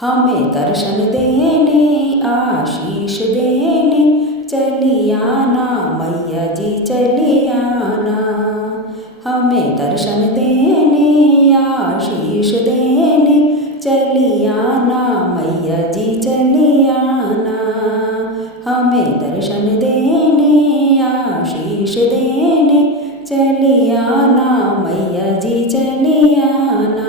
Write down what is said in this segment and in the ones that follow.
हमें दर्शन देने आशीष देने चली आना मैया जी चली आना। हमें दर्शन देने आशीष देने चली आना मैया जी चली आना। हमें दर्शन देने आशीष देने चली आना मैया जी चली आना।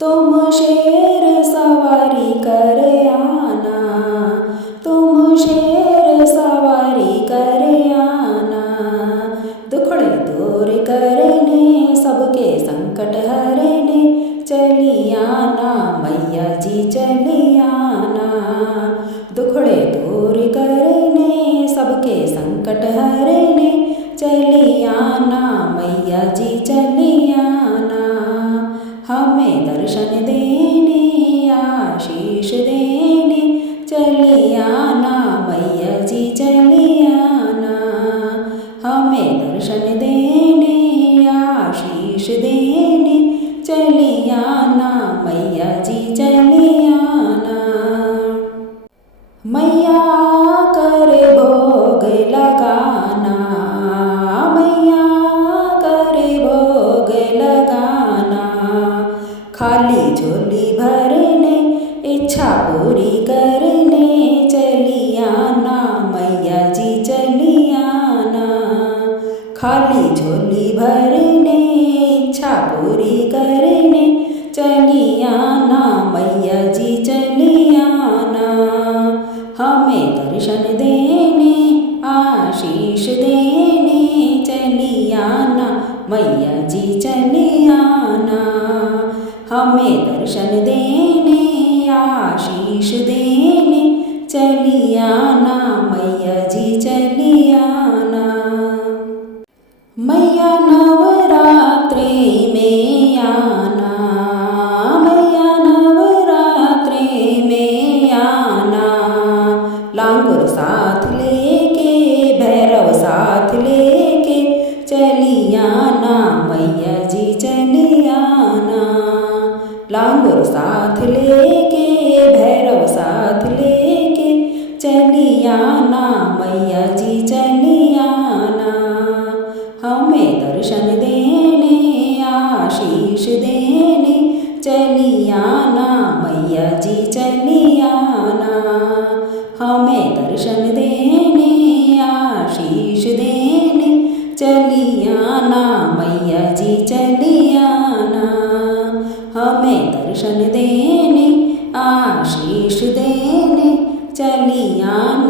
तुम शेर सवारी कर आना, तुम शेर सवारी कर आना। दुखड़े दूर करने सबके संकट हरने चली आना मैया जी चली आना। दुखड़े दूर करने सबके संकट हरने चली आना मैया जी चली आना। हमें दर्शन देने आशीष देने चली आना मैया जी चली आना। हमें दर्शन देने आशीष देने चली आना मैया जी चली आना। मैया कर भोग लगाना, मैया कर भोग लगाना। खाली झोली भरने इच्छा पूरी करने चली आना मैया जी चली आना। खाली झोली भरने इच्छा पूरी करने चली आना मैया जी चली आना। हमें दर्शन देने आशीष देने चली आना मैया जी चली आना। हमें दर्शन देने आशीष देने चली आना मैया जी चली आना। मैया नवरात्रि में आना, मैया नवरात्रि में आना। लांगुर साथ लेके भैरव साथ लेके चली आना मैया जी चली आना। लांगुर साथ लेके भैरव साथ लेके चली आना मैया जी चली आना। हमें दर्शन देने आशीष देने चली आना मैया जी चली आना। हमें दर्शन देने आशीष देने चली आना मैया जी चली आना। हमें दर्शन देने आशीष देने चली आना।